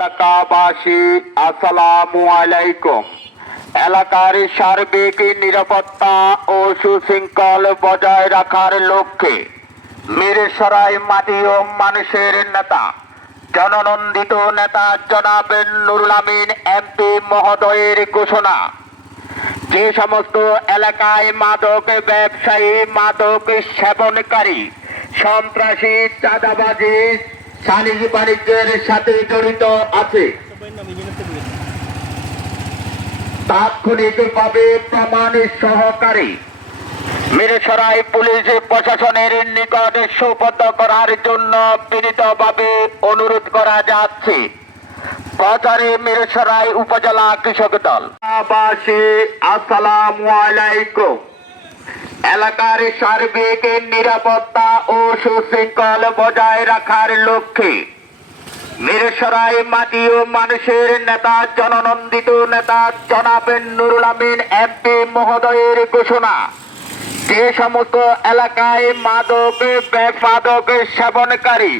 এলাকাবাসী আসসালামু আলাইকুম। এলাকার সার্বিক নিরাপত্তা ও সুশৃঙ্খল বজায় রাখার লক্ষ্যে মিরসরাই মাটি ও মানুষের নেতা জননন্দিত নেতা জনাব নুরুল আমিন এমপি মহোদয়ের ঘোষণা, যে সমস্ত এলাকায় মাদক ব্যবসায়ী, মাদক সেবনকারী, সন্ত্রাসী, চাঁদাবাজি, সালিসি বাণিজ্যের সাথে জড়িত আছে, তাৎক্ষণিকভাবে প্রমাণ সহকারে মিরসরাই পুলিশ প্রশাসনের নিকট সুপর্দ করার জন্য বিনীতভাবে অনুরোধ করা যাচ্ছে। প্রচারে মিরসরাই উপজেলা কৃষক দল। আসসালামু আলাইকুম। এলাকার সার্বিক নিরাপত্তা ও সুশৃঙ্খল বজায় রাখার লক্ষ্যে মিরসরাই মাটি ও মানুষের নেতা জননন্দিত নেতা জনাব নুরুল আমিন এমপি মহোদয়ের ঘোষণা, যে সমস্ত এলাকায় মাদক সেবনকারী,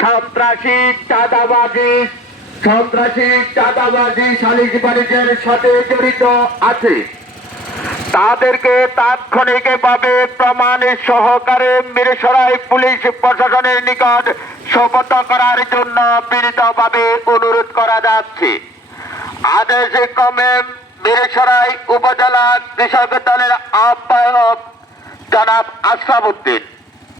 সন্ত্রাসী, চাঁদাবাজি, সালিসি বাণিজ্যের সাথে জড়িত আছে, তাদেরকে তাৎক্ষণিকভাবে প্রমাণ সহকারে মিরসরাই পুলিশ প্রশাসনের নিকট সোপর্দ করার জন্য বিনীতভাবে অনুরোধ করা যাচ্ছে। আদেশ ক্রমে মিরসরাই উপজেলা কৃষক দলের আহ্বায়ক জনাব আশরাফ উদ্দিন।